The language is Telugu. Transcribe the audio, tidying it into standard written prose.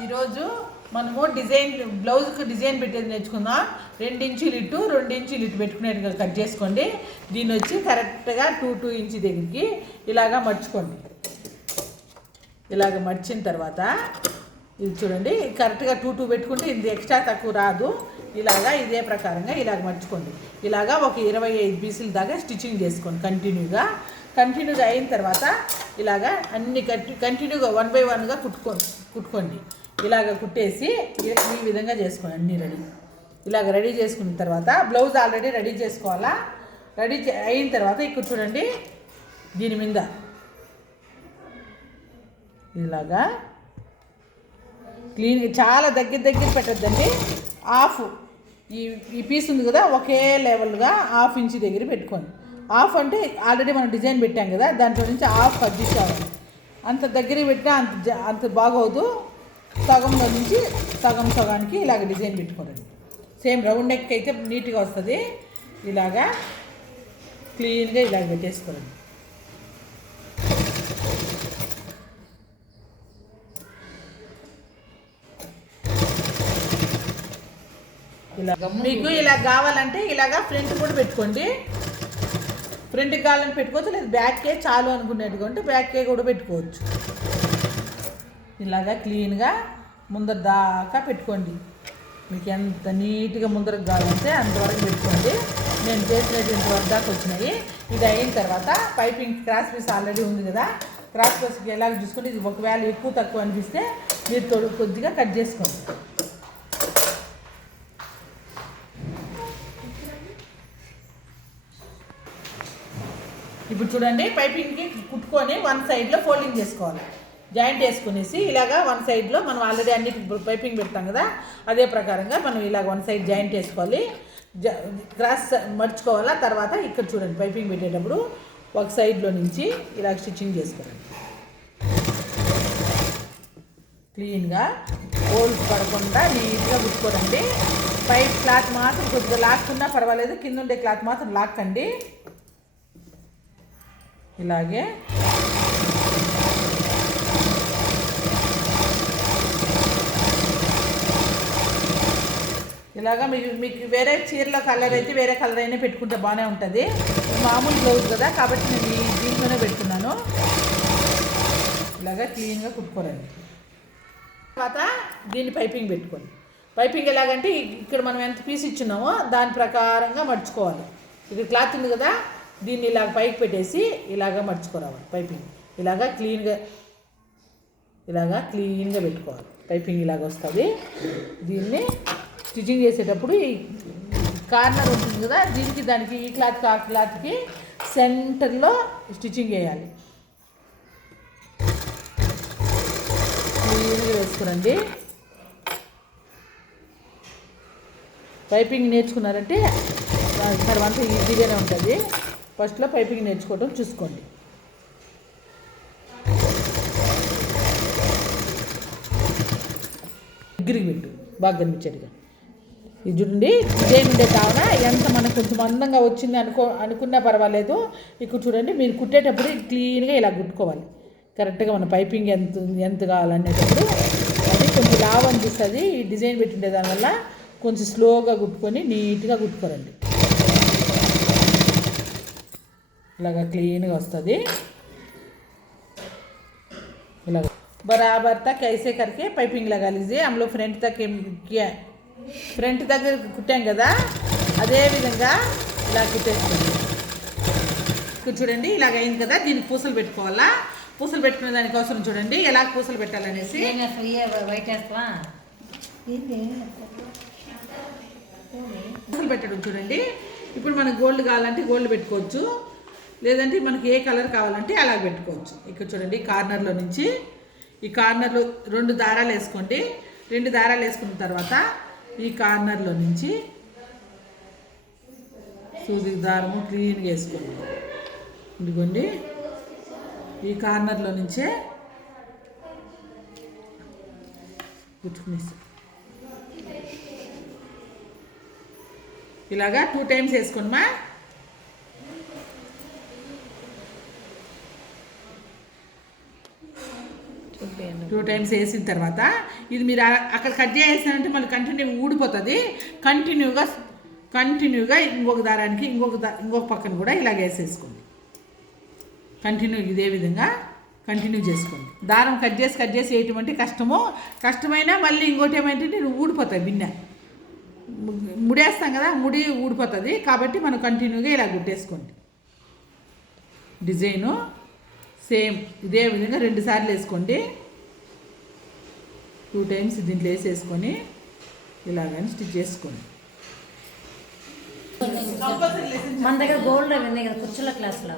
ఈరోజు మనము బ్లౌజ్కి డిజైన్ పెట్టేది నేర్చుకుందాం. 2 ఇంచులు ఇటు 2 ఇంచులు ఇటు పెట్టుకునేట్టుగా కట్ చేసుకోండి. దీన్ని వచ్చి కరెక్ట్గా 2 ఇంచ్ దగ్గరికి ఇలాగా మర్చుకోండి. ఇలాగ మర్చిన తర్వాత ఇది చూడండి, కరెక్ట్గా 2 పెట్టుకుంటే ఇది ఎక్స్ట్రా తక్కువ రాదు. ఇలాగా ఇదే ప్రకారంగా ఇలాగ మర్చుకోండి. ఇలాగా ఒక 25 పీసుల దాకా స్టిచ్చింగ్ చేసుకోండి కంటిన్యూగా అయిన తర్వాత ఇలాగా అన్ని కంటిన్యూగా 1 by 1గా కుట్టుకోండి. ఇలాగ కుట్టేసి ఈ విధంగా చేసుకోండి. అన్నీ ఇలాగ రెడీ చేసుకున్న తర్వాత బ్లౌజ్ ఆల్రెడీ రెడీ చేసుకోవాలా. అయిన తర్వాత ఇక్కడ చూడండి, దీని మీద ఇలాగా క్లీన్ చాలా దగ్గర పెట్టద్దండి. హాఫ్ ఈ పీస్ ఉంది కదా, ఒకే లెవెల్గా 1/2 ఇంచ్ దగ్గర పెట్టుకోండి. హాఫ్ అంటే ఆల్రెడీ మనం డిజైన్ పెట్టాం కదా, దాంట్లో నుంచి హాఫ్ అడ్జస్ట్ అవ్వాలి. అంత దగ్గర పెట్టినా అంత బాగోదు. సగంలో నుంచి సగానికి ఇలాగ డిజైన్ పెట్టుకోండి. సేమ్ రౌండ్ నెక్ అయితే నీట్గా వస్తుంది. ఇలాగా క్లీన్గా ఇలాగ పెట్టేసుకోండి. ఇలాగ మీకు ఇలా కావాలంటే ఇలాగా ఫ్రంట్ కూడా పెట్టుకోండి. ఫ్రంట్కి కావాలని పెట్టుకోవచ్చు, లేదు బ్యాక్కే చాలు అనుకునేట్టుగా ఉంటే బ్యాక్కే కూడా పెట్టుకోవచ్చు. ఇలాగా క్లీన్గా ముందర దాకా పెట్టుకోండి. మీకు ఎంత నీట్గా ముందరకు కావాలంటే అంతవరకు పెట్టుకోండి. నేను చేసినటువంటి వరకు దాకా వచ్చినాయి. ఇది అయిన తర్వాత పైపింగ్ క్రాస్ పీస్ ఆల్రెడీ ఉంది కదా, క్రాస్ పీస్కి ఎలాగ చూసుకొని ఇది ఒకవేళ ఎక్కువ తక్కువ అనిపిస్తే మీరు కొద్దిగా కట్ చేసుకోండి. ఇప్పుడు చూడండి, పైపింగ్కి కుట్టుకొని 1 సైడ్లో ఫోల్డింగ్ చేసుకోవాలి. జాయింట్ వేసుకునేసి ఇలాగా 1 సైడ్లో మనం ఆల్రెడీ అన్ని పైపింగ్ పెడతాం కదా, అదే ప్రకారంగా మనం ఇలాగ 1 సైడ్ జాయింట్ వేసుకోవాలి. క్రాస్ మర్చుకోవాలా. తర్వాత ఇక్కడ చూడండి, పైపింగ్ పెట్టేటప్పుడు ఒక సైడ్లో నుంచి ఇలాగ స్టిచ్చింగ్ చేసుకోవాలి. క్లీన్గా హోల్స్ పడకుండా నీట్గా కుట్టుకోరండి. పై క్లాత్ మాత్రం కొద్దిగా లాక్కున్నా పర్వాలేదు, కింద ఉండే క్లాత్ మాత్రం లాక్కండి. ఇలాగే ఇలాగా మీకు వేరే చీరల కలర్ అయితే వేరే కలర్ అయినా పెట్టుకుంటే బాగానే ఉంటుంది. మామూలు బ్లౌజ్ కదా కాబట్టి నేను దీంట్లోనే పెడుతున్నాను. ఇలాగా క్లీన్గా కుట్టుకోరండి. తర్వాత దీన్ని పైపింగ్ పెట్టుకోండి. పైపింగ్ ఎలాగంటే ఇక్కడ మనం ఎంత పీస్ ఇచ్చున్నామో దాని ప్రకారంగా మర్చుకోవాలి. ఇది క్లాత్ ఉంది కదా, దీన్ని ఇలాగ పైకి పెట్టేసి ఇలాగ మర్చుకోరావాలి. పైపింగ్ ఇలాగా క్లీన్గా పెట్టుకోవాలి. పైపింగ్ ఇలాగ వస్తుంది. దీన్ని స్టిచ్చింగ్ చేసేటప్పుడు ఈ కార్నర్ ఉంటుంది కదా, దానికి ఈ క్లాత్కి ఆ క్లాత్కి సెంటర్లో స్టిచ్చింగ్ వేయాలి. క్లీన్గా వేసుకురండి. పైపింగ్ నేర్చుకున్నారంటే తర్వాత ఈజీగానే ఉంటుంది. ఫస్ట్లో పైపింగ్ నేర్చుకోవడం చూసుకోండి. దగ్గరికి పెట్టు, బాగా కనిపించేట్టుగా. ఇది చూడండి, డిజైన్ ఉండే కావున ఎంత మనకు కొంచెం అందంగా వచ్చింది అనుకున్నా పర్వాలేదు. ఇక్కడ చూడండి, మీరు కుట్టేటప్పుడు క్లీన్గా ఇలా కుట్టుకోవాలి. కరెక్ట్గా మన పైపింగ్ ఎంత కావాలనేటప్పుడు అది కొంచెం లావు అనిపిస్తుంది. ఈ డిజైన్ పెట్టుండే దానివల్ల కొంచెం స్లోగా కుట్టుకొని నీట్గా కుట్టుకోరండి. ఇలాగా క్లీన్గా వస్తుంది. ఇలాగ बराबर तक ऐसे करके पाइपिंग लगा लीजिए. हम लोग फ्रंट तक किया, फ्रंट तक कुट्टाం కదా, అదే విధంగా ఇలా కుట్టేసుకోండి. చూడండి, ఇలాగ అయింది కదా. దీనికి పూసలు పెట్టుకోవాలా. పూసలు పెట్టుకునే దానికోసం చూడండి ఎలా పూసలు పెట్టాలనేసి పూసలు పెట్టడం చూడండి. ఇప్పుడు మనకు గోల్డ్ కావాలంటే గోల్డ్ పెట్టుకోవచ్చు, లేదంటే మనకి ఏ కలర్ కావాలంటే అలా పెట్టుకోవచ్చు. ఇక్కడ చూడండి, కార్నర్లో నుంచి ఈ కార్నర్లో 2 దారాలు వేసుకోండి. 2 దారాలు వేసుకున్న తర్వాత ఈ కార్నర్లో నుంచి సూది దారము క్లీన్గా వేసుకోండి. ఇదిగోండి, ఈ కార్నర్లో నుంచే గుచ్చుకునేసి ఇలాగా 2 టైమ్స్ వేసుకోండి. 2 టైమ్స్ వేసిన తర్వాత ఇది మీరు అక్కడ కట్ చేసేసారంటే మళ్ళీ కంటిన్యూగా ఊడిపోతుంది. కంటిన్యూగా ఇంకొక దారానికి ఇంకొక పక్కన కూడా ఇలాగ వేసేసుకోండి. కంటిన్యూ ఇదే విధంగా కంటిన్యూ చేసుకోండి. దారం కట్ చేసి వేయటం అంటే కష్టమైనా మళ్ళీ ఇంకోటి ఏమంటే ఊడిపోతాయి. బిన్నె ముడేస్తాం కదా, ముడి ఊడిపోతుంది. కాబట్టి మనం కంటిన్యూగా ఇలా గుట్టేసుకోండి. డిజైను సేమ్ ఇదే విధంగా 2 సార్లు వేసుకోండి. 2 టైమ్స్ దీంట్లో వేసేసుకొని ఇలాగని స్టిచ్ చేసుకోండి. మన దగ్గర గోల్డ్ ఉన్నాయి కదా కుర్చీల క్లాస్లో